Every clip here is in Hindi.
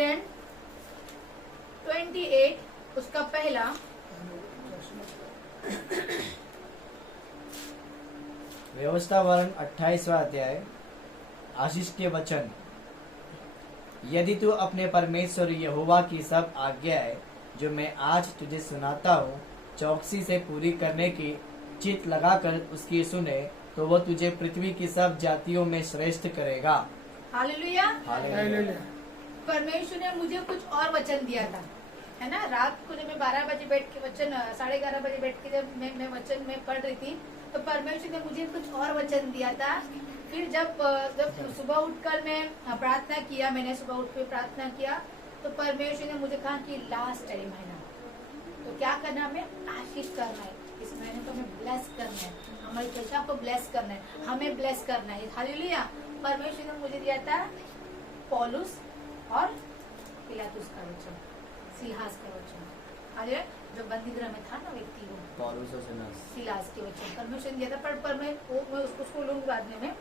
विवरण 28 उसका पहला व्यवस्था वर्ण 28वां अध्याय आशीष के वचन। यदि तू अपने परमेश्वर यहोवा की सब आज्ञाएं जो मैं आज तुझे सुनाता हूँ चौकसी से पूरी करने की चित लगाकर उसकी सुने तो वह तुझे पृथ्वी की सब जातियों में श्रेष्ठ करेगा। हालेलुया। हालेलुया। परमेश्वर ने मुझे कुछ और वचन दिया था, है ना। रात को जब मैं 12 बजे बैठ के वचन 11:30 बजे बैठ के जब मैं वचन में पढ़ रही थी तो परमेश्वर ने मुझे कुछ और वचन दिया था। फिर जब सुबह उठकर मैं प्रार्थना किया, मैंने सुबह उठ के प्रार्थना किया तो परमेश्वर ने मुझे कहा कि लास्ट टाइम है ना, तो क्या करना, हमें आशीष करना है, इस महीने को हमें ब्लेस करना है, हमारी चर्चा को ब्लेस करना है, हमें ब्लेस करना है। हालेलुया। परमेश्वर ने मुझे दिया था पौलुस और पिलातुस का वचन, सिलास का वचन। हालेलुया। जो बंदी गृह में था ना व्यक्ति, वो पौलुस और सिलास के वचन परमेश्वर ने दिया था। पर मैं उसको लूंगी बाद में।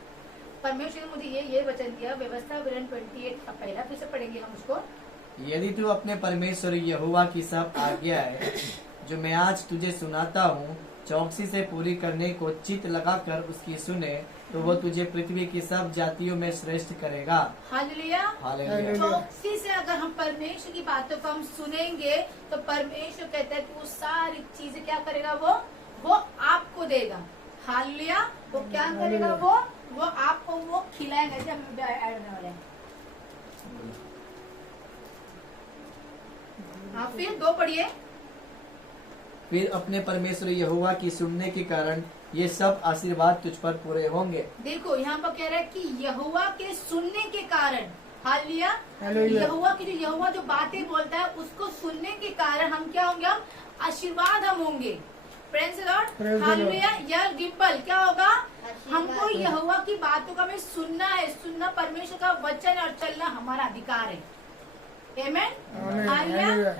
परमेश्वर ने मुझे ये वचन दिया, व्यवस्था विवरण 28 का पहला, फिर से पढ़ेंगे हम उसको। यदि तू अपने परमेश्वर यहोवा की सब आज्ञाएं जो मैं आज तुझे सुनाता हूँ चौकसी से पूरी करने को चित लगाकर उसकी सुने तो वो तुझे पृथ्वी की सब जातियों में श्रेष्ठ करेगा। हालेलुया। हालेलुया। चौकसी से अगर हम परमेश्वर की बातों को हम सुनेंगे तो परमेश्वर कहता है कि वो सारी चीजें क्या करेगा, वो आपको देगा। हालेलुया। वो क्या करेगा, वो आपको वो खिलाएगा। जैसे हम ऐड होने वाले हैं। हाँ, फिर 2 पढ़िए। फिर अपने परमेश्वर यहोवा की सुनने के कारण ये सब आशीर्वाद तुझ पर पूरे होंगे। देखो यहाँ पर कह रहा है कि यहोवा के सुनने के कारण, हालेलुया, यहोवा जो बातें बोलता है उसको सुनने के कारण हम क्या होंगे, हम आशीर्वाद हम होंगे। Praise the Lord. हालेलुया। यह डिम्पल क्या होगा, हमको यहोवा की बातों का हमें सुनना है, सुनना परमेश्वर का वचन और चलना हमारा अधिकार है। आमेन। हालेलुया।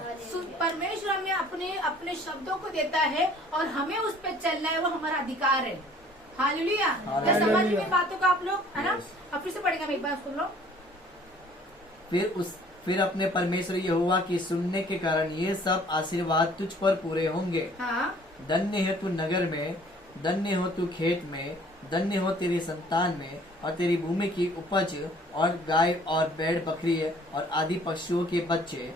परमेश्वर हमें अपने शब्दों को देता है और हमें उस पर चलना है, वो हमारा अधिकार है। हालेलुया। क्या समझ में बातों का आप लोग, है ना। अब फिर से पढ़ेंगे, हम एक बार सुन लो। फिर अपने परमेश्वर यहोवा की सुनने के कारण ये सब आशीर्वाद तुझ पर पूरे होंगे। हाँ। धन्य है तू नगर में, धन्य हो तू खेत में, धन्य हो तेरी संतान में और तेरी भूमि की उपज और गाय और भेड़ बकरी और आदि पशुओं के बच्चे,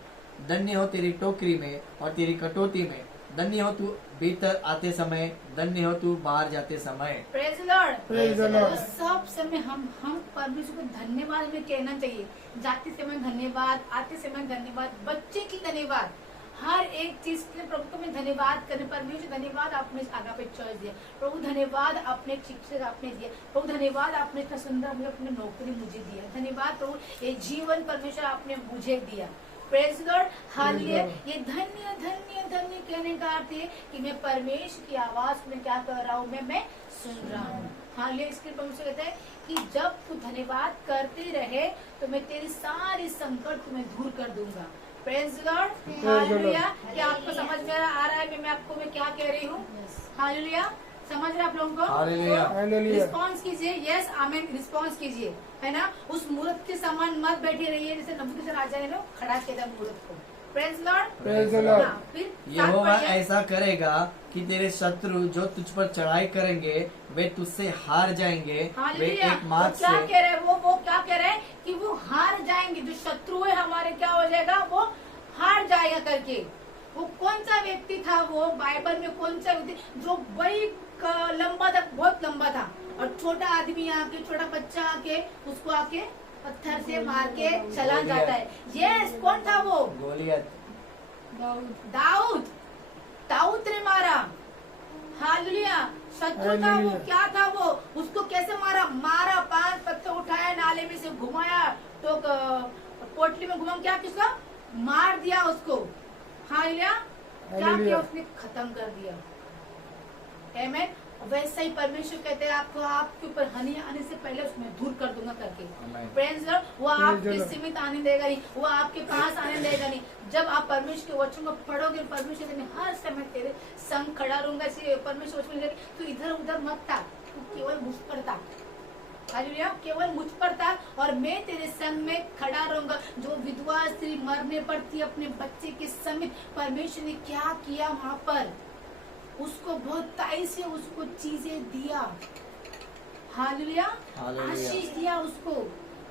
धन्य हो तेरी टोकरी में और तेरी कटोती में, धन्य हो तू भीतर आते समय, धन्य हो तू बाहर जाते समय। Praise the Lord. Praise the Lord. सब समय हम परमेश्वर को धन्यवाद हमें कहना चाहिए। जाते समय धन्यवाद, आते समय धन्यवाद, बच्चे की धन्यवाद, हर एक चीज के लिए प्रभु को मैं धन्यवाद करने। परमेश्वर धन्यवाद आपने आगा पे चॉइस दिया, प्रभु धन्यवाद आपने शिक्षक आपने दिया, प्रभु धन्यवाद आपने इतना सुंदर अपने नौकरी मुझे दिया, धन्यवाद प्रभु ये जीवन परमेश्वर आपने मुझे दिया। Praise the Lord. हालेलुया। ये धन्य धन्य धन्य कहने का अर्थ है कि मैं परमेश्वर की आवाज में क्या कर रहा हूँ, मैं सुन रहा हूँ। हालेलुया। इसके परमेश्वर कहता है कि जब तू धन्यवाद करते रहे तो मैं तेरी सारी संकट तुम्हें दूर कर दूंगा। Praise the Lord. हालेलुया। क्या आपको समझ में आ रहा है मैं क्या कह रही हूँ? हालेलुया। समझ रहे आप लोगों को? हालेलुया। रिस्पॉन्स कीजिए, यस आमीन, रिस्पॉन्स कीजिए, है ना। उस मूर्त के समान मत बैठी रहिए जैसे नबूकदनेस्सर राजा ने खड़ा किया था मूर्त को। Praise the Lord. Praise the Lord. फिर यहोवा ऐसा करेगा कि तेरे शत्रु जो तुझ पर चढ़ाई करेंगे वे तुझसे हार जाएंगे। वे एक मार्ग से क्या कह रहे हैं वो क्या कह रहे हैं कि वो हार जाएंगे। जो शत्रु है हमारे क्या हो जाएगा, वो हार जाएगा करके। वो कौन सा व्यक्ति था, वो बाइबल में कौन सा व्यक्ति जो बड़ी लंबा था, बहुत लंबा था, और छोटा आदमी आके, छोटा बच्चा आके उसको आके पत्थर से मार के चला जाता है। यस, कौन था वो? गोलियत। दाऊद ने मारा। हालेलुया। शत्रु था वो, क्या था वो, उसको कैसे मारा, 5 पत्थर उठाया, नाले में से घुमाया, तो पोटली में घुमा, क्या किसका मार दिया उसको। हालेलुया। क्या किया उसने, खत्म कर दिया। आमीन। वैसा ही परमेश्वर कहते हैं आपको आपके ऊपर हानि आने से पहले उसमें दूर कर दूंगा करके। Praise the Lord. वो आपके सीमित आने देगा नहीं, वो आपके पास आने देगा नहीं। जब आप परमेश्वर के वचन को पढ़ोगे, परमेश्वर ने हर समय तेरे संग खड़ा रहूंगा। परमेश्वर वचन तू इधर उधर मत ताक, तू केवल मुझ पर ताक। हालेलुया, केवल मुझ पर था और मैं तेरे संग में खड़ा रहूंगा। जो विधवा स्त्री मरने पर थी अपने बच्चे के समेत, परमेश्वर ने क्या किया वहाँ पर, उसको बहुत ताई से उसको चीजें दिया। Hallelujah, hallelujah. आशीष दिया उसको।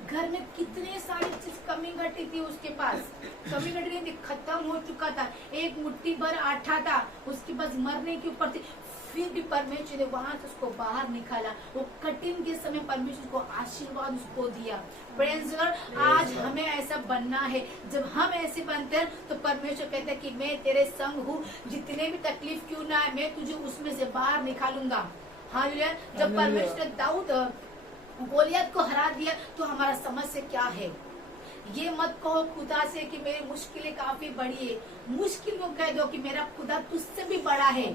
घर में कितने सारी चीज कमी घटी थी उसके पास, कमी घटी नहीं थी, खत्म हो चुका था। एक मुट्ठी भर आटा था उसके पास, मरने के ऊपर थी, फिर भी परमेश्वर ने वहां से उसको बाहर निकाला। वो कठिन के समय परमेश्वर को आशीर्वाद उसको दिया। Praise the Lord. आज हमें ऐसा बनना है। जब हम ऐसे बनते हैं तो परमेश्वर कहता है कि मैं तेरे संग हूँ, जितने भी तकलीफ क्यों ना है मैं तुझे उसमें से बाहर निकालूंगा। हालेलुया। जब परमेश्वर ने दाऊद गोलियत को हरा दिया तो हमारा समस्या क्या है? ये मत कहो खुदा से कि मेरी मुश्किलें काफी बड़ी है। मुश्किल को कह दो कि मेरा खुदा तुझसे भी बड़ा है।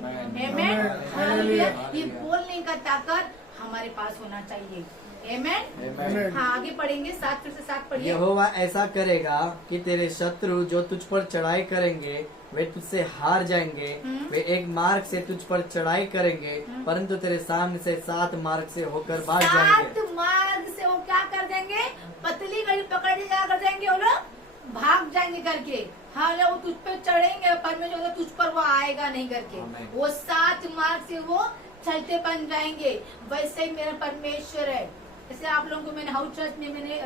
आमेन। हालेलुया। ये बोलने का ताकत हमारे पास होना चाहिए। आमेन। हाँ, आगे पढ़ेंगे, 7 फिर से 7 पढ़िए। यहोवा ऐसा करेगा कि तेरे शत्रु जो तुझ पर चढ़ाई करेंगे वे तुझसे हार जाएंगे। वे एक मार्ग से तुझ पर चढ़ाई करेंगे परंतु तेरे सामने से 7 मार्ग से होकर भाग जाएंगे। 7 मार्ग से वो क्या कर देंगे? पतली गली पकड़ के क्या कर देंगे? वो लोग भाग जाएंगे करके। हाँ, वो तुझ पर चढ़ेंगे, परमेश्वर तुझ पर वो आएगा नहीं करके। वो 7 मार्ग से वो चलते बन जाएंगे। वैसे ही मेरा परमेश्वर है। जैसे आप लोगों को मैंने हाउस चर्च में मैंने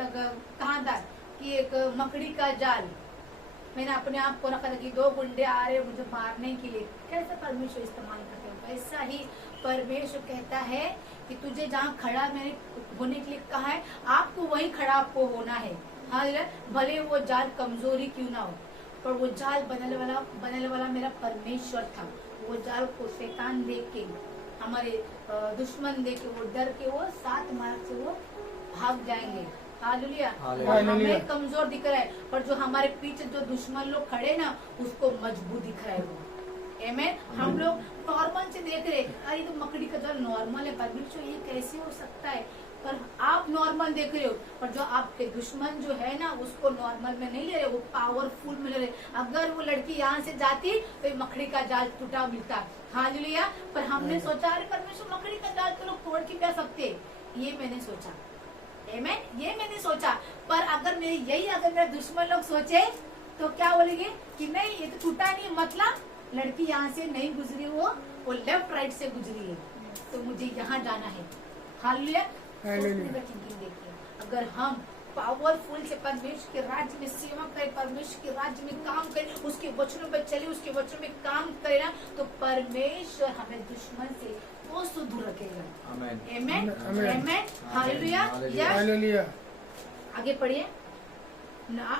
कहा था कि एक मकड़ी का जाल मैंने अपने आप को रखा था कि 2 गुंडे आ रहे मुझे मारने के लिए। कैसे परमेश्वर इस्तेमाल करते हैं, वैसा ही परमेश्वर कहता है कि तुझे जहाँ खड़ा मैंने होने के लिए कहा है, आपको वही खड़ा आपको होना है। हाँ, भले वो जाल कमजोरी क्यों ना हो, पर वो जाल बनाने वाला मेरा परमेश्वर था। वो जाल को शैतान देख के, हमारे दुश्मन देख के, वो डर के वो 7 मार्ग से वो भाग जाएंगे। हालेलुया। हमें कमजोर दिख रहा है पर जो हमारे पीछे जो दुश्मन लोग खड़े ना उसको मजबूत दिख रहा है वो। आमेन। हम लोग नॉर्मल से देख रहे, अरे तो मकड़ी का जाल नॉर्मल है, परमेश्वर ये कैसे हो सकता है? पर आप नॉर्मल देख रहे हो, पर जो आपके दुश्मन जो है ना उसको नॉर्मल में नहीं ले रहे, वो पावरफुल में ले रहे। अगर वो लड़की यहाँ से जाती तो मकड़ी का जाल टूटा मिलता। हालेलुया। पर हमने सोचा अरे परमेश्वर मकड़ी का जाल तो लोग तोड़ के जा सकते, ये मैंने सोचा। आमेन। ये मैंने सोचा। पर अगर मेरे दुश्मन लोग सोचे तो क्या बोलेंगे कि नहीं ये तो टूटा नहीं, मतलब लड़की यहाँ से नहीं गुजरी, वो लेफ्ट राइट से गुजरी है, तो मुझे यहाँ जाना है। हालेलुया। देखिए, अगर हम पावरफुल से परमेश्वर के राज्य में सेवा करें, परमेश्वर के राज्य में काम करें, उसके वचनों पर चले, उसके वचनों में काम करें ना, तो परमेश्वर हमें दुश्मन से वो दूर रखेगा। आमेन। आमेन। हालेलुया। आगे पढ़िए,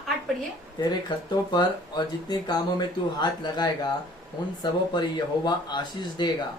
8 पढ़िए। तेरे खत्तों पर और जितने कामों में तू हाथ लगाएगा उन सबों पर यहोवा आशीष देगा।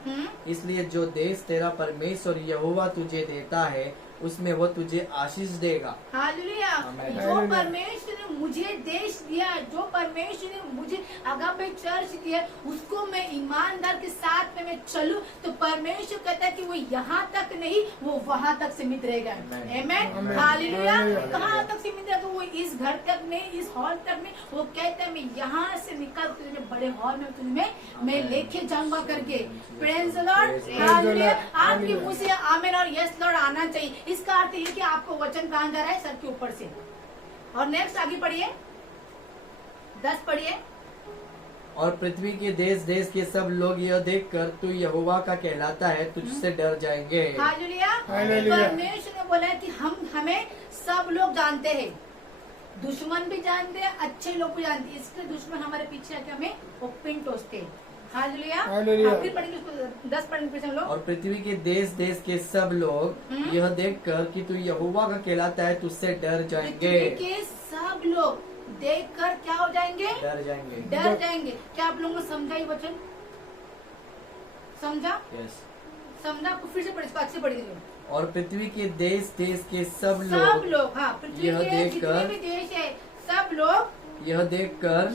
इसलिए जो देश तेरा परमेश्वर यहोवा तुझे देता है उसमें वो तुझे आशीष देगा। हालेलुया। जो परमेश्वर ने मुझे देश दिया, जो परमेश्वर ने मुझे अगापे चर्च दिया, उसको मैं ईमानदार के साथ में मैं चलूं तो परमेश्वर कहता है कि वो यहाँ तक नहीं, वो वहाँ तक सीमित रहेगा। आमेन। हालेलुया। कहाँ तक सीमित रहेगा? वो इस घर तक नहीं, इस हॉल तक नहीं। वो कहता है मैं यहाँ से निकल तुझे बड़े हॉल में तुम्हें मैं लेके जाऊंगा करके। Praise the Lord. हालेलुया। आपके मुंह से आमेन और यस लॉर्ड आना चाहिए। इसका अर्थ ये कि आपको वचन कहाँ जा रहा है? सर के ऊपर से। और नेक्स्ट आगे पढ़िए, 10 पढ़िए। और पृथ्वी के देश देश के सब लोग यह देखकर तू यहोवा का कहलाता है तुझसे डर जाएंगे। हालेलुया। परमेश्वर ने बोला है कि हमें सब लोग जानते हैं, दुश्मन भी जानते हैं, अच्छे लोग भी जानते हैं। इसके दुश्मन हमारे पीछे आके हमें वो पिन टोसते हैं। हालेलुया। फिर पढ़ेंगे उसको, 10 पढ़ेंगे फिर हम लोग। और पृथ्वी के देश देश के सब लोग यह देखकर कि तू यहोवा का कहलाता है तुझसे डर जाएंगे। पृथ्वी के सब लोग देखकर क्या हो जाएंगे? डर जाएंगे। डर जाएंगे। क्या आप लोगों ने समझा ये वचन? समझा? यस। समझा? आपको फिर से पढ़िए, इसको अच्छे पढ़िए। और पृथ्वी के देश देश के सब लोग, हाँ, पृथ्वी के जितने भी देश है सब लोग यह देखकर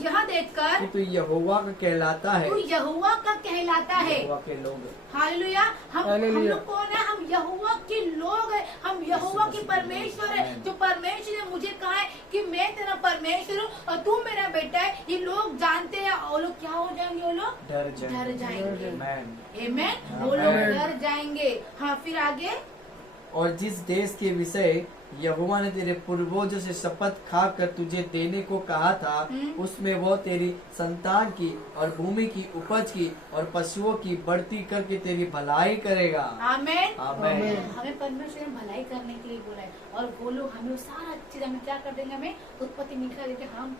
कि तू यहोवा का कहलाता है, तू यहोवा का कहलाता है। यहोवा के लोग। हालेलुया। हम लोग कौन है? हम यहोवा के लोग हैं, हम यहोवा के परमेश्वर है। जो परमेश्वर ने मुझे कहा है कि मैं तेरा परमेश्वर हूँ और तू मेरा बेटा है, ये लोग जानते हैं। और लोग क्या हो जाएंगे? वो लोग डर जाएंगे। आमेन। वो लोग डर जाएंगे। हाँ, फिर आगे और जिस देश के विषय यहोवा ने तेरे पूर्वजों से शपथ खाकर तुझे देने को कहा था, उसमें वो तेरी संतान की और भूमि की उपज की और पशुओं की बढ़ती करके तेरी भलाई करेगा। आमेन। आमेन। हमें परमेश्वर ने भलाई करने के लिए बोला है, और वो लोग हमें वो सारा चीज हमें क्या कर देंगे, हमें उत्पत्ति में लिखा है कि हम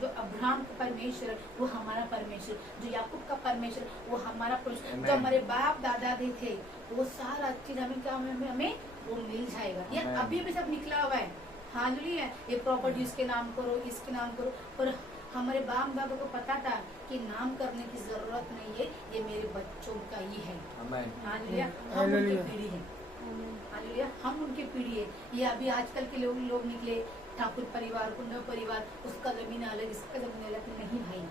जो अब्राहम का परमेश्वर वो हमारा परमेश्वर, जो याकूब का परमेश्वर वो हमारा परमेश्वर, जो हमारे बाप दादा थे वो सारा चीज हमें क्या हमें वो मिल जाएगा। ये अभी भी सब निकला हुआ है। हालेलुया। ये प्रॉपर्टी इसके नाम करो, इसके नाम करो, पर हमारे बाप दादा को पता था कि नाम करने की जरूरत नहीं है, ये मेरे बच्चों का ही है। हालेलुया। हम उनकी पीढ़ी है। हालेलुया। हम उनकी पीढ़ी है। ये अभी आजकल के लोग निकले ठाकुर परिवार, कुंडा परिवार, उसका जमीन अलग, इसका जमीन अलग। नहीं भाई,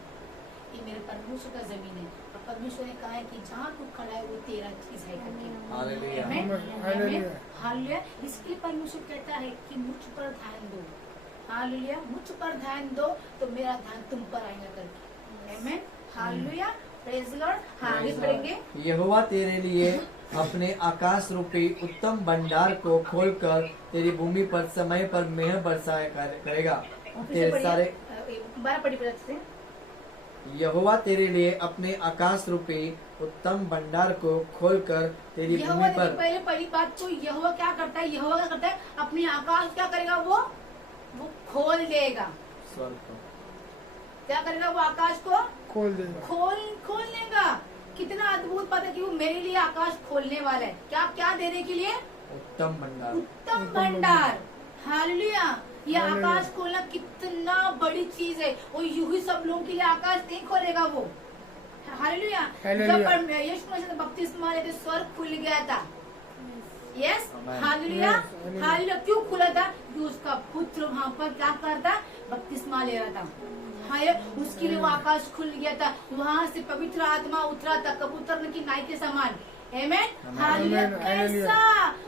ये मेरे परमेश्वर का जमीन है, और परमेश्वर ने कहा है कि जहाँ तू खड़ा है वो तेरा चीज है करके। हालेलुया। इसलिए परमेश्वर कहता है कि मुझ पर ध्यान दो। हालेलुया। मुझ पर ध्यान दो तो मेरा ध्यान तुम पर आएगा करके। आमेन। हालेलुया। Praise Lord. आगे बढ़ेंगे। यहोवा तेरे लिए अपने आकाश रूपी उत्तम भंडार को खोलकर तेरी भूमि पर समय पर मेह बरसाया करेगा। तेरे सारे 12 पढ़ी से यहोवा तेरे लिए अपने आकाश रूपी उत्तम भंडार को खोलकर तेरी भूमि पर। पहले पहली बात तो यहोवा क्या करता है, यहोवा क्या करता है, अपनी आकाश क्या करेगा, वो खोल देगा। स्वर्ग को क्या करेगा, वो आकाश को खोल देगा, खोल देगा। कितना अद्भुत बात है कि वो मेरे लिए आकाश खोलने वाला है। क्या देने के लिए, उत्तम भंडार। उत्तम भंडार। हालेलुया। ये आकाश खोलना कितना बड़ी चीज है, और यूं ही सब लोगों के लिए आकाश नहीं खोलेगा वो। हालेलुया। जब यीशु मसीह ने बपतिस्मा लिया तो स्वर्ग खुल गया था। यस। हालेलुया। हालेलुया। क्यों खुला था, क्योंकि उसका पुत्र वहाँ पर क्या करता, बपतिस्मा ले रहा था। हाँ, उसके लिए वो आकाश खुल गया था, वहाँ से पवित्र आत्मा उतरा था कबूतर की नाई के समान। आमेन। हालेलुया। कैसा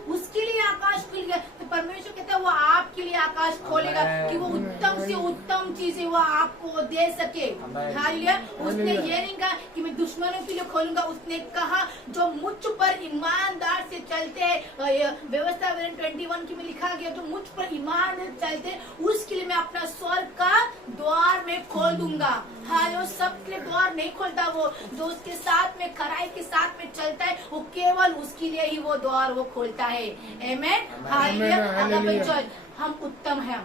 उसके लिए आकाश खुल गया, तो परमेश्वर कहता है वो आपके लिए आकाश खोलेगा कि वो उत्तम से उत्तम चीजें वो आपको दे सके। हालेलुया। उसने ये नहीं कहा कि मैं दुश्मनों के लिए खोलूंगा, उसने कहा जो मुझ पर ईमानदार से चलते हैं, व्यवस्था 21 में लिखा गया, तो मुझ पर ईमानदार चलते उसके लिए मैं अपना स्वर्ग का द्वार में खोल दूंगा। हालेलुया। सबके लिए द्वार नहीं खोलता, वो जो उसके साथ में खराई के साथ में चलता है वो केवल उसके लिए ही वो द्वार वो खोलता है। आमेन। हालेलुया। हम उत्तम हैं,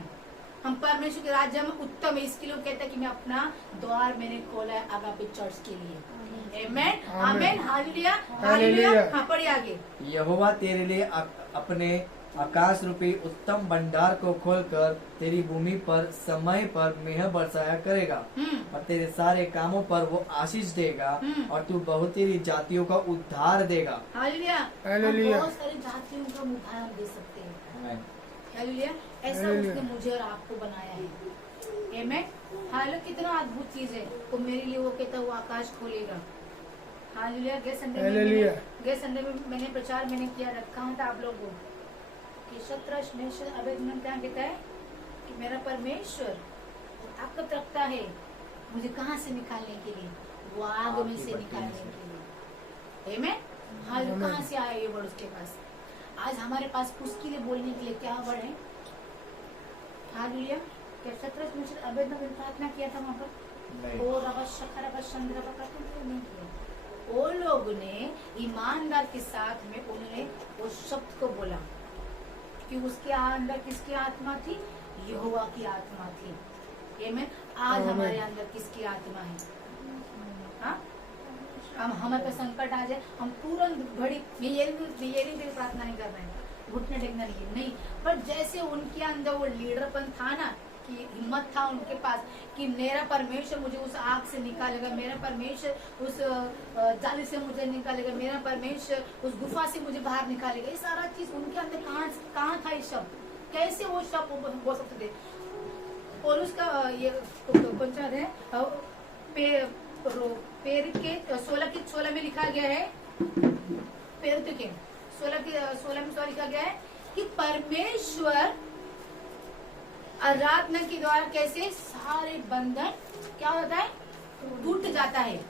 हम परमेश्वर के राज्य में उत्तम है, इसके लिए कहता है कि मैं अपना द्वार मैंने खोला है आगापे चर्च के लिए। आमेन। आमेन। हालेलुया। हालेलुया। हाँ, पढ़िए आगे। यहोवा तेरे लिए अपने आकाश रूपी उत्तम भंडार को खोलकर तेरी भूमि पर समय पर मेह बरसाया करेगा, और तेरे सारे कामों पर वो आशीष देगा, और तू बहुत तेरी जातियों का उद्धार देगा। हालेलुया। हालेलुया। बहुत सारी जातियों का उद्धार दे सकते हैं। हालेलुया। ऐसा उसने मुझे और आपको बनाया है। आमेन। हालेलुया। कितना अद्भुत चीज है, वो मेरे लिए वो कहता है वो आकाश खोलेगा। हालेलुया। गए संडे में मैंने प्रचार किया रखा था आप लोगों को कि शत्रश मेशर अबेदनगो क्या कहता है कि मेरा परमेश्वर ताकत रखता है मुझे कहाँ से निकालने के लिए, वो आग में से निकालने के लिए। आमेन। हालेलुया। कहाँ से आया ये वर्ड उसके पास, आज हमारे पास उसके लिए बोलने के लिए क्या वर्ड है। हालेलुया। क्या शत्रश मेशर अबेदनगो ने प्रार्थना किया था वहाँ पर, और नहीं किया। वो लोग ने ईमानदार के साथ में उन्होंने वो शब्द को बोला कि उसके अंदर किसकी आत्मा थी, यहोवा की आत्मा थी। आमेन। आज हमारे अंदर किसकी आत्मा है, हाँ? हम हमारे पे संकट आ जाए, हम तुरंत घड़ी ये नहीं प्रार्थना नहीं कर रहे हैं, घुटने टेकना नहीं, पर जैसे उनके अंदर वो लीडरपन था ना, कि हिम्मत था उनके पास कि मेरा परमेश्वर मुझे उस आग से निकालेगा, मेरा परमेश्वर उस जाली से मुझे निकालेगा, मेरा परमेश्वर उस गुफा से मुझे बाहर निकालेगा। ये सारा चीज उनके अंदर कहाँ था ये शब्द, कैसे वो शब्द बोल सकते थे। और उसका ये कौन सा है, पेर के 16 में लिखा गया है, पेर के 16 में लिखा गया है कि परमेश्वर आराधना के द्वारा कैसे सारे बंधन क्या होता है, टूट जाता है।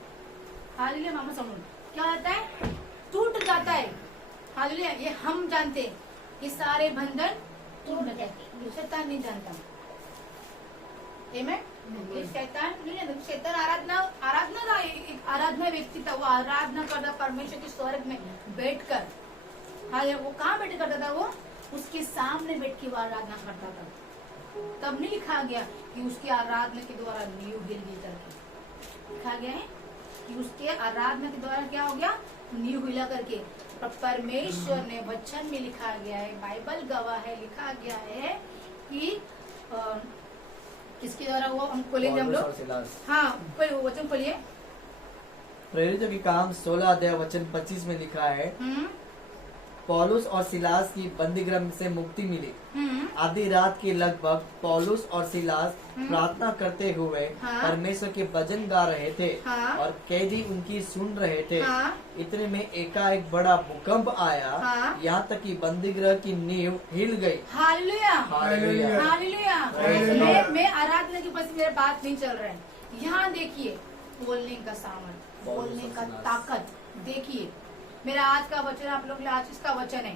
हालेलुया। मामा समझो क्या होता है, टूट जाता है। हालेलुया। ये हम जानते हैं, ये सारे बंधन टूट गए। ये शैतान नहीं जानता। Amen? ये शैतान नहीं जानता। शैतान आराधना व्यक्ति था, वो आराधना करता परमेश्वर के स्वर्ग में बैठकर। हाँ, वो कहाँ बैठ करता था? वो उसके सामने बैठ के वो आराधना करता था। तब नहीं लिखा गया कि उसकी आराधना के द्वारा नींव हिल गई करके। लिखा गया है कि उसके आराधना के द्वारा क्या हो गया? नींव हिला करके। पर परमेश्वर ने वचन में लिखा गया है, बाइबल गवाह है, लिखा गया है कि किसके द्वारा हुआ? हम खोलेंगे हम पौलुस और लोग। सिलास। हाँ, कोई वचन खोलिए। प्रेरितों के काम 16 अध्याय वचन 25 में लिखा है, पौलुस और सिलास की बंदीगृह से मुक्ति मिली। आधी रात के लगभग पौलुस और सिलास प्रार्थना करते हुए हाँ। परमेश्वर के भजन गा रहे थे हाँ। और कैदी उनकी सुन रहे थे। हाँ। इतने में एकाएक बड़ा भूकंप आया, हाँ। यहाँ तक कि बंदीगृह की नींव हिल गई। Hallelujah, hallelujah. हालेलुया। हालेलुया। मैं आराधना के पास मेरा बात नहीं चल रहा है। यहाँ देखिए बोलने का सामर्थ्य, बोलने का ताकत। देखिए मेरा आज का वचन आप लोग के लिए आशीष का वचन है।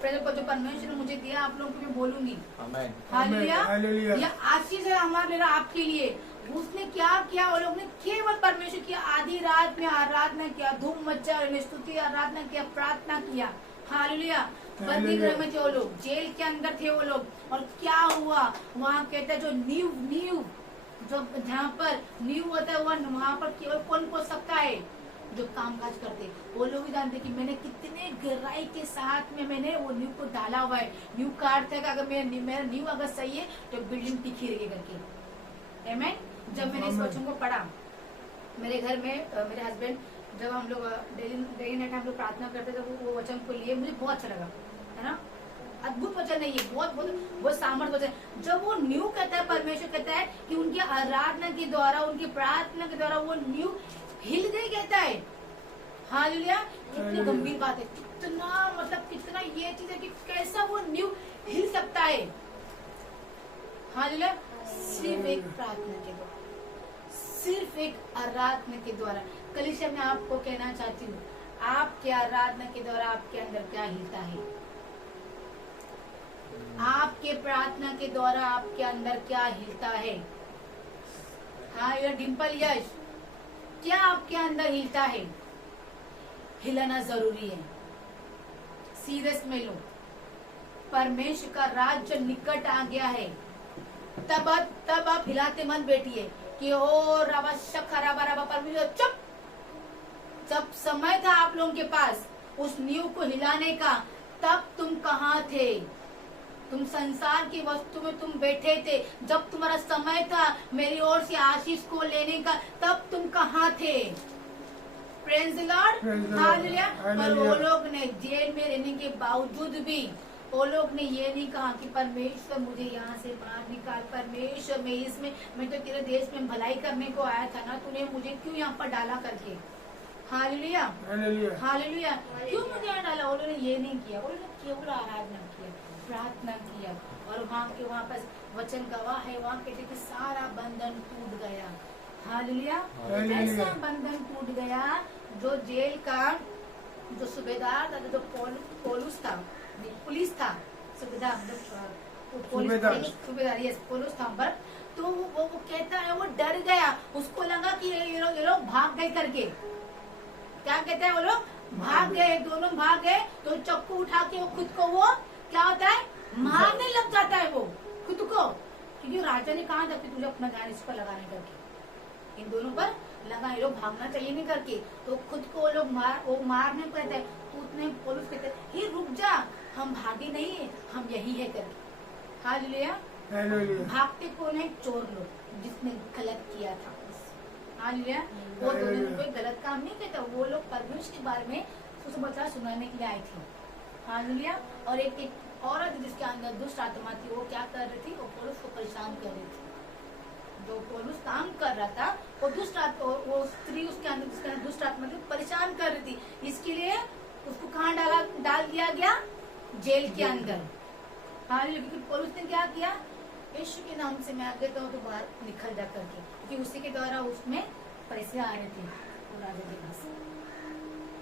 प्रभु को जो परमेश्वर ने मुझे दिया आप लोगों को मैं बोलूंगी। आमीन। हालेलुया। हालेलुया। यह आशीष है हमारे लिए, आपके लिए। उसने क्या किया? वो लोग ने केवल परमेश्वर की आधी रात में आराधना किया, धूम मचा, स्तुति आराधना किया, प्रार्थना किया। हालेलुया। बंदीगृह में थे वो लोग, जेल के अंदर थे वो लोग। और क्या हुआ वहाँ? कहते हैं जो नींव जो जहाँ पर नींव होता है वहाँ पर केवल कौन पहुंच सकता है? जो कामकाज करते। वो लोग जानते कि मैंने कितने गहराई के साथ में मैंने वो नींव को डाला हुआ है। नींव का अर्थ है कि अगर मेरा नींव अगर सही है तो बिल्डिंग टिकी रहेगी करके। आमीन। जब मैंने इस वचन को पढ़ा मेरे घर में, मेरे हस्बैंड जब हम लोग डेली नाइट हम लोग प्रार्थना करते थे, वो वचन को लिए मुझे बहुत अच्छा लगा, है ना। अद्भुत वचन है ये, बहुत सामर्थ वचन। जब वो न्यू कहता है, परमेश्वर कहता है कि उनकी आराधना के द्वारा, उनकी प्रार्थना के द्वारा वो न्यू हिल गई, कहता है। हालेलुया। कितनी गंभीर बात है, कितना मतलब कितना ये चीज है कि कैसा वो न्यू हिल सकता है। हालेलुया। सिर्फ एक प्रार्थना के द्वारा, सिर्फ एक आराधना के द्वारा। कलीसिया में आपको कहना चाहती हूँ, आपके आराधना के द्वारा आपके अंदर क्या हिलता है? आपके प्रार्थना के द्वारा आपके अंदर क्या हिलता है? हाँ ये डिम्पल यश, क्या आपके अंदर हिलता है? हिलाना जरूरी है। सीरियस में लो, परमेश्वर का राज्य निकट आ गया है। तब आप हिलाते मत बैठिए कि ओ रबा शखरा बराबा परमेश्वर चुप। जब समय था आप लोगों के पास उस नींव को हिलाने का, तब तुम कहाँ थे? तुम संसार की वस्तु में तुम बैठे थे। जब तुम्हारा समय था मेरी ओर से आशीष को लेने का, तब तुम कहाँ थे? Praise the Lord. हालेलुया। पर वो लोग ने जेल में रहने के बावजूद भी वो लोग ने ये नहीं कहा कि परमेश्वर मुझे यहाँ से बाहर निकाल, परमेश्वर मैं तो तेरे देश में भलाई करने को आया था ना, तूने मुझे क्यों यहाँ पर डाला करके। Hallelujah, hallelujah. क्यों मुझे यहाँ डाला? वो लोगों ने ये नहीं किया, वो लोगों ने केवल आराधना किया, प्रार्थना किया। और वहाँ पर वचन गवाह है, वहाँ कहते कि सारा बंधन टूट गया। हालेलुया। ऐसा बंधन टूट गया जो जेल का जो सूबेदार था, जो पौलुस था, पुलिस था, सूबेदार यस पोलुस था पर। तो वो कहता है वो डर गया, उसको लगा कि ये लोग भाग गए करके। क्या कहता है? वो लोग भाग गए, दोनों भाग गए। तो चक्कू उठा के वो खुद को वो क्या होता है मारने लग जाता है वो खुद को, क्योंकि राजा ने कहा था कि तुझे अपना ध्यान इस पर लगाने करके, इन दोनों पर लगा, ये लोग भागना चाहिए नहीं करके। तो खुद को वो लोग मारने को कहते हैं। तो उतने पुलिस कहते हैं हे रुक जा, हम भागे नहीं है, हम यही है करके। हालेलुया। भागते कौन है? चोर लोग, जिसने गलत किया था। हालेलुया। वो दोनों कोई गलत काम नहीं करता, वो लोग परमेश्वर के बारे में सुसमाचार सुनाने के लिए आए थे। हालेलुया। और एक औरत जिसके अंदर दुष्ट आत्मा थी, वो क्या कर रही थी? वो पौलुस को परेशान कर रही थी। जो पौलुस काम कर रहा था वो दुष्ट आत्मा, वो स्त्री उसके अंदर जिसके अंदर दुष्ट आत्मा थी परेशान कर रही थी। इसके लिए उसको कहाँ डाल दिया गया? जेल के अंदर। हालेलुया। क्योंकि पौलुस ने क्या किया? यीशु के नाम से मैं आगे तो बाहर निकल जा करके, क्योंकि उसी के द्वारा उसमें पैसे आ रहे थे राजा के पास।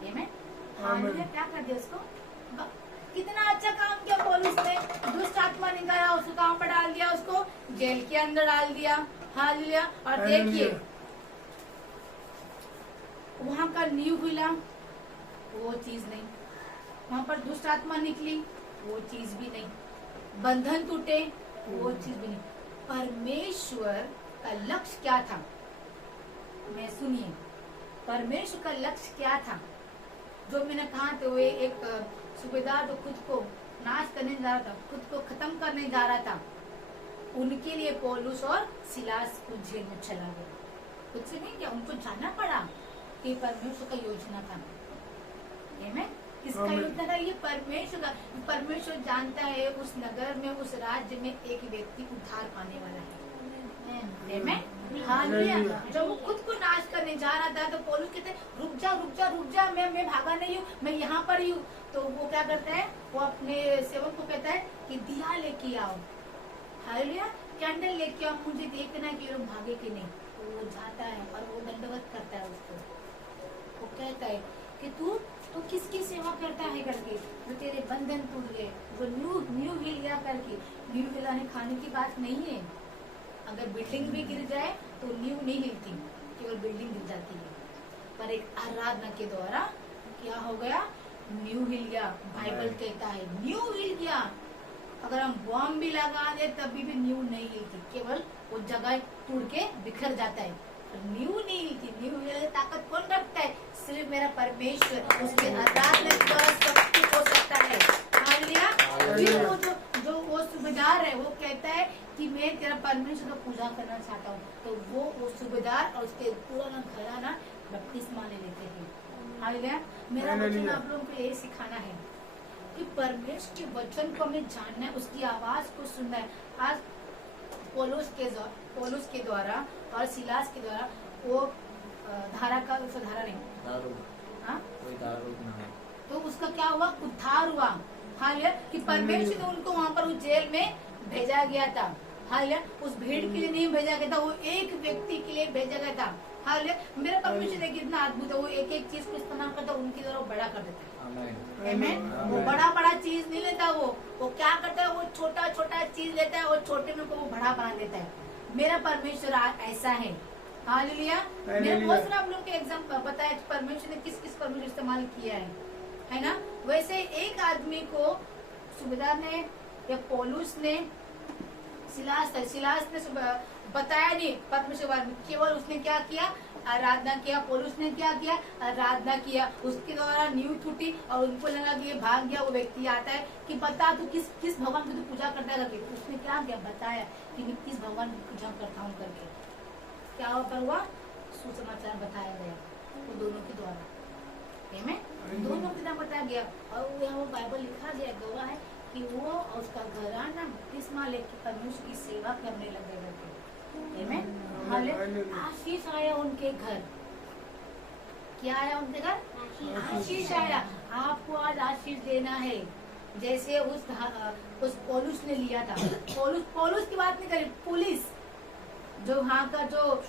आमीन। हालेलुया। क्या कर दिया उसको? कितना अच्छा काम किया पौलुस ने, दुष्ट आत्मा निकाला, उसको कहाँ पर डाल दिया, उसको जेल के अंदर डाल दिया। हालेलुया। और देखिए वहां का नींव हिला, वो चीज नहीं, वहां पर दुष्ट आत्मा निकली, वो चीज भी नहीं, बंधन टूटे, वो चीज भी नहीं। परमेश्वर का लक्ष्य क्या था? मैं सुनिए, परमेश्वर का लक्ष्य क्या था? जो मैंने कहा तो वो एक सूबेदार जो खुद को नाश करने जा रहा था, खुद को खत्म करने जा रहा था, उनके लिए पौलुस और सिलास को जेल में चला गया। कुछ नहीं किया, उनको जानना पड़ा कि परमेश्वर का योजना था। आमीन। किसका योजना था? ये परमेश्वर का। परमेश्वर जानता है उस नगर में, उस राज्य में एक व्यक्ति उद्धार पाने वाला है। आमीन। हालेलुया। जब वो खुद को नाश करने जा रहा था तो पौलुस कहते हैं, रुक जा रुक जा रुक जा, मैं भागा नहीं हूँ, मैं यहाँ पर ही हूँ। तो वो क्या करता है, वो अपने सेवक को कहता है कि दिया लेके आओ, हालेलुया, कैंडल लेके आओ, मुझे देखना है कि लोग भागे कि नहीं। तो वो जाता है और वो दंडवत करता है उसको। वो कहता है कि तू तो किसकी सेवा करता है करके, जो तेरे बंधन टूट गए, जो न्यू हिल गया करके। न्यू हिलाने खाने की बात नहीं है। अगर बिल्डिंग भी गिर जाए तो न्यू नहीं हिलती, केवल बिल्डिंग गिर जाती है। पर एक आराधना के द्वारा क्या हो गया? न्यू हिल गया। बाइबल कहता है न्यू हिल गया। अगर हम बॉम्ब भी लगा दे तभी भी न्यू नहीं हिलती, केवल वो जगह टूट के बिखर जाता है, न्यू नहीं हिलती। न्यू हिलने ताकत कौन रखता है? सिर्फ मेरा परमेश्वर। उसके आराधना के द्वारा सब कुछ हो सकता है। हालेलुया। फिर वो जो वो सूबेदार है वो कहता है कि मैं तेरा परमेश्वर का पूजा करना चाहता हूँ। तो वो सूबेदार और उसके पूरा घराना बपतिस्मा ले लेते हैं। हालेलुया। मेरा वचन आप लोगों को ये सिखाना है कि परमेश्वर के वचन को हमें जानना है, उसकी आवाज को सुनना है। आज पौलुस के द्वारा और सिलास के द्वारा वो धारा का धारा नहीं, कोई दारू नहीं, तो उसका क्या हुआ? उद्धार हुआ। हालेलुया। कि परमेश्वर ने उनको वहाँ पर उस जेल में भेजा गया था। हालेलुया। उस भीड़ के लिए नहीं भेजा गया था, वो एक व्यक्ति के लिए भेजा गया था। हालेलुया। मेरा परमेश्वर देखिए कितना अद्भुत है, वो एक एक चीज को इस्तेमाल करता है, उनकी तरह बड़ा कर देता है। आमीन। वो बड़ा चीज नहीं लेता, वो क्या करता है? वो छोटा चीज लेता है और छोटे में को वो बड़ा बना देता है। मेरा परमेश्वर ऐसा है। हालेलुया। मेरे बहुत सारे आप लोग के एग्जाम्पल बताया परमेश्वर ने किस किस परमेश्वर इस्तेमाल किया है ना। वैसे एक आदमी को सूबेदार ने या पौलुस ने, सिलास ने बताया नहीं परमेश्वर बारे में, केवल उसने क्या किया? आराधना किया। पौलुस ने क्या किया? आराधना किया। उसके द्वारा नींव टूटी और उनको लगा कि ये भाग गया। वो व्यक्ति आता है कि बता तू किस भगवान की तू पूजा करता है करके। उसने क्या किया? बताया कि मैं किस भगवान की पूजा करता हूँ करके। क्या हुआ? सुसमाचार बताया गया वो दोनों के द्वारा। दोनों के द्वारा बताया गया। और यहाँ वो बाइबल लिखा गया, गवाह है कि वो और उसका घराना बपतिस्मा लेके परमेश्वर की सेवा करने लगे करके। आशीष आया उनके घर। क्या आया उनके घर? आशीष आया। आपको आज आशीष देना है, जैसे उस पौलुस ने लिया था। पौलुस की बात नहीं करी, पुलिस जो वहाँ का जो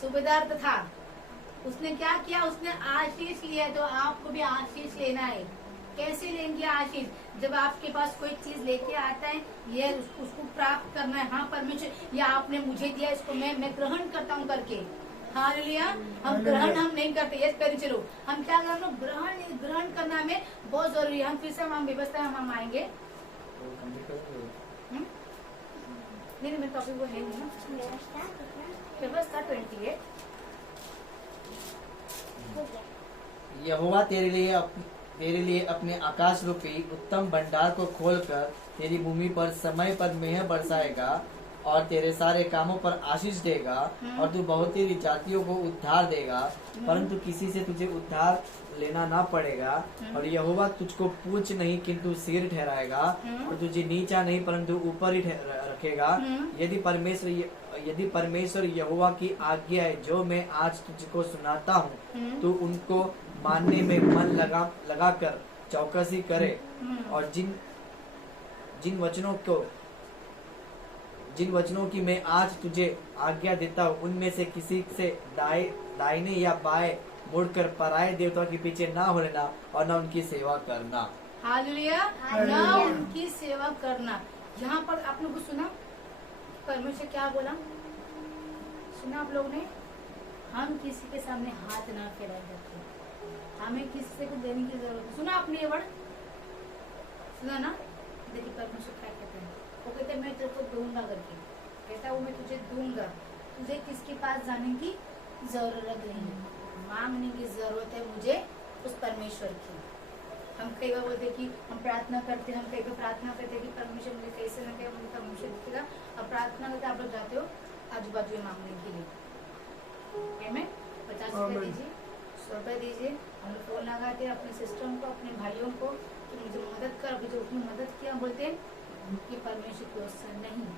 सूबेदार था, उसने क्या किया? उसने आशीष लिया। तो आपको भी आशीष लेना है। कैसे लेंगे आशीष? जब आपके पास कोई चीज लेके आता है, ये उसको प्राप्त करना है। हाँ परमेश्वर, या आपने मुझे दिया, इसको मैं ग्रहण करता हूँ करके। हालेलुया। हम ग्रहण हम नहीं करते। ये पहले चलो हम क्या करना? ग्रहण करना हमें बहुत जरूरी है। हम फिर से हम व्यवस्था में हम आएंगे। नहीं मेरे टॉपिक वो है नहीं, व्यवस्था 28। यहोवा तेरे लिए अपने आकाश रूपी उत्तम भंडार को खोलकर तेरी भूमि पर समय पर मेह बरसाएगा और तेरे सारे कामों पर आशीष देगा और तू बहुत ही जातियों को उद्धार देगा, परंतु किसी से तुझे उद्धार लेना ना पड़ेगा। और यहोवा तुझको पूंछ नहीं किंतु सिर ठहराएगा और तुझे नीचा नहीं परंतु ऊपर ही रखेगा। यदि परमेश्वर यहोवा की आज्ञा है जो मैं आज तुझको सुनाता हूँ, तो उनको मानने में मन लगा कर चौकसी करे और जिन वचनों की मैं आज तुझे आज्ञा देता हूँ, उनमें से किसी से दाहिने या बाएं मुड़कर पराये देवता के पीछे ना हो लेना और न उनकी सेवा करना। हालेलुया, न हालेलुया। उनकी सेवा करना। यहाँ पर आप लोगों को सुना परमेश्वर क्या बोला? सुना आप लोगों ने? हम किसी के सामने हाथ ना फैलाए रखें, हमें किसी से कुछ देने की जरूरत नहीं। सुना आपने ये वर्ड? सुना ना? देखिए परमेश्वर क्या कहते हैं, वो कहते हैं मैं तेरे को दूंगा करके, कहता वो मैं तुझे दूंगा, तुझे किसके पास जाने की जरूरत नहीं है, मांगने की जरूरत है मुझे उस परमेश्वर की। हम कई बार बोलते हैं कि हम प्रार्थना करते हैं, हम कई बार प्रार्थना करते हैं कि परमेश्वर मुझे कैसे ना कैसे मुझे परमेश्वर दिखेगा। अब प्रार्थना करते आप लोग जाते हो आजू बाजू में मांगने के लिए, आमीन। 50 रुपए आमीन। दीजिए, 100 रुपए दीजिए, हम लोग फोन लगाते हैं अपने सिस्टम को, अपने भाइयों को कि मुझे मदद कर। अभी जो उसने मदद किया बोलते हैं कि परमेश्वर की ओर से नहीं,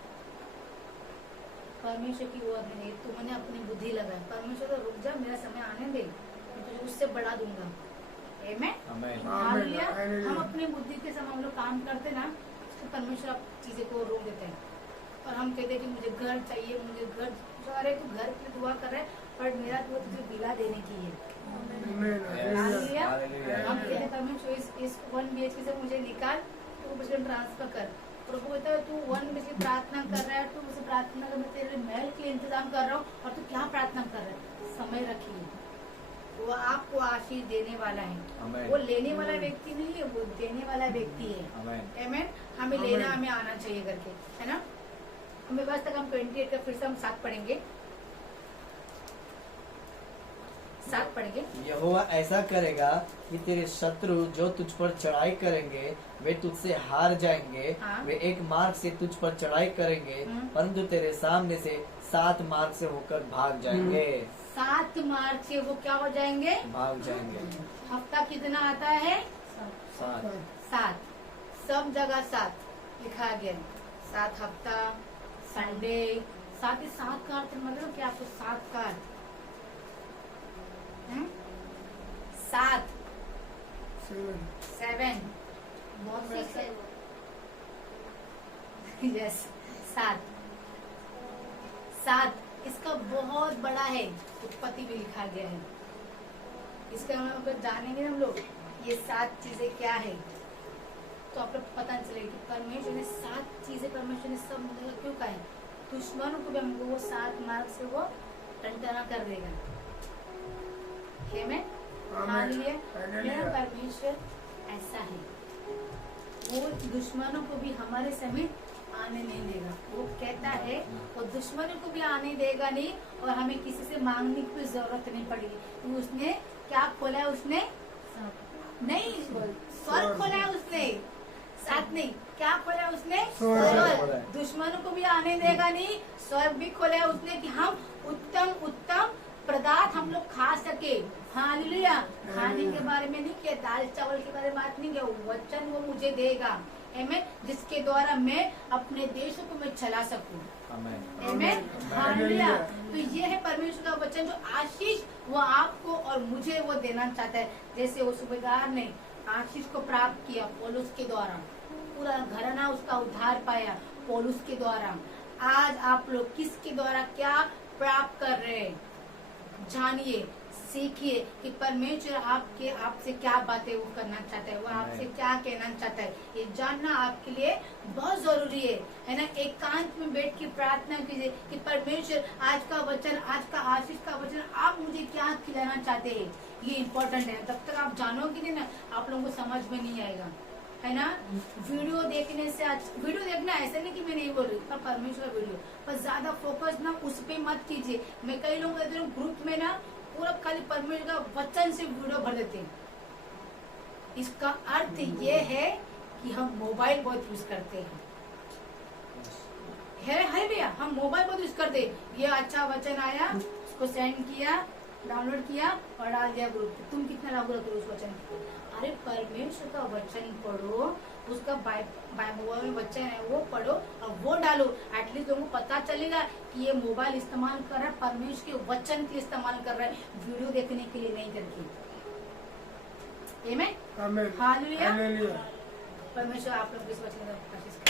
परमेश्वर की ओर नहीं, तुमने अपनी बुद्धि लगाई। परमेश्वर तो रुक जा, मेरा समय आने दे, मैं तुझे उससे बढ़ा दूंगा। आमीन। आमेन। हालेलुया। हालेलुया। हम अपनी बुद्धि के समय हम लोग काम करते ना, तो परमेश्वर आप चीजें को रोक देते हैं और हम कहते हैं कि मुझे घर चाहिए, मुझे घर। अरे तू घर के लिए दुआ कर रहा है, पर मेरा दुआ तुझे विला देने की है। आमीन। हालेलुया। हालेलुया। हम कहते हैं परमेश्वर इस 1 BHK से मुझे निकाल, तो मुझे ट्रांसफर कर। प्रभु कहता है तू 1 BHK प्रार्थना कर रहा है, तू मुझे प्रार्थना कर, मैं तेरे महल के लिए इंतजाम कर रहा हूँ और तू क्या प्रार्थना कर रहा है? समय रखिए, वो आपको आशीष देने वाला है। आमेन। वो लेने वाला व्यक्ति नहीं है, वो देने वाला व्यक्ति है। आमेन। आमीन। हमें आमीन। लेना, हमें आना चाहिए करके, है ना? हमें बस तक हम 28 का फिर से हम साथ पढ़ेंगे, साथ पढ़ेंगे। यहोवा ऐसा करेगा कि तेरे शत्रु जो तुझ पर चढ़ाई करेंगे वे तुझसे हार जाएंगे। हाँ। वे एक मार्ग से तुझ पर चढ़ाई करेंगे, परंतु तेरे सामने से 7 मार्ग से होकर भाग जाएंगे। 7 मार्च से वो क्या हो जाएंगे? भाग जाएंगे। हफ्ता कितना आता है? 7। 7, सब जगह 7 लिखा गया है। 7 हफ्ता, संडे, 7 ही 7 का अर्थ मतलब क्या आपको? 7 का अर्थ 7, 7 बहुत यस 7 इसका बहुत बड़ा है। उत्पत्ति भी लिखा गया है। इसका हम अगर जानेंगे हम लोग ये 7 चीजें क्या है, तो आप लोग पता चलेगा कि परमेश्वर ने 7 चीजें, परमेश्वर ने सब मिलेगा क्यों कहा है? दुश्मनों को भी हमको वो 7 मार्ग से वो टंटना कर देगा। आमीन। हालेलुया। मेरा परमेश्वर ऐसा है, वो दुश्मनों को भी हमारे समेत आने नहीं देगा। वो कहता है वो दुश्मनों को भी आने देगा नहीं, और हमें किसी से मांगने की जरूरत नहीं पड़ेगी। तो उसने क्या खोला है? उसने नहीं, स्वर्ग खोला है उसने, साथ नहीं, क्या खोला है उसने? स्वर्ग। दुश्मनों को भी आने देगा नहीं, स्वर्ग भी खोला है उसने कि हम उत्तम उत्तम पदार्थ हम लोग खा सके। हालेलुया। खाने के बारे में नहीं किया, दाल चावल के बारे में बात नहीं किया, वचन वो मुझे देगा, आमीन, जिसके द्वारा मैं अपने देशों को मैं चला सकूं। आमेन। आमीन। हालेलुया। तो ये है परमेश्वर का वचन, जो आशीष वो आपको और मुझे वो देना चाहता है। जैसे वो सूबेदार ने आशीष को प्राप्त किया पौलुस के द्वारा, पूरा घराना उसका उद्धार पाया पौलुस के द्वारा। आज आप लोग किसके द्वारा क्या प्राप्त कर रहे हैं? जानिए, सीखिए कि परमेश्वर आपसे क्या बातें वो करना चाहता है, वो आपसे क्या कहना चाहता है। ये जानना आपके लिए बहुत जरूरी है ना? एकांत में बैठ के प्रार्थना कीजिए कि परमेश्वर आज का वचन, आज का आशीष का वचन आप मुझे क्या खिलाना चाहते हैं। ये इम्पोर्टेंट है। तब तक आप जानोगे नहीं ना, आप लोगों को समझ में नहीं आएगा, है ना? वीडियो देखने से वीडियो देखना ऐसा नहीं कि मैं नहीं बोल रही, पर परमेश्वर वीडियो पर ज्यादा फोकस ना उस पे मत कीजिए। मैं कई लोग कहते हूँ ग्रुप में ना पूरा खाली परमेश्वर का वचन से वीडियो भर देते हैं। इसका अर्थ ये है कि हम मोबाइल बहुत यूज करते हैं। है भैया, हम मोबाइल बहुत यूज करते हैं। ये अच्छा वचन आया, उसको सेंड किया, डाउनलोड किया और डाल दिया ग्रुप पे। तुम कितना लागू रखते हो उस वचन को? अरे परमेश्वर का वचन पढ़ो, उसका मोबाइल में वचन है वो पढ़ो और वो डालो। एटलीस्ट लोगों को पता चलेगा कि ये मोबाइल इस्तेमाल कर रहा है, परमेश्वर के वचन के इस्तेमाल कर रहा है, वीडियो देखने के लिए नहीं करके। आमीन। आमीन। हालेलुया। हालेलुया। परमेश्वर आप लोग इस वचन का आशीष करे।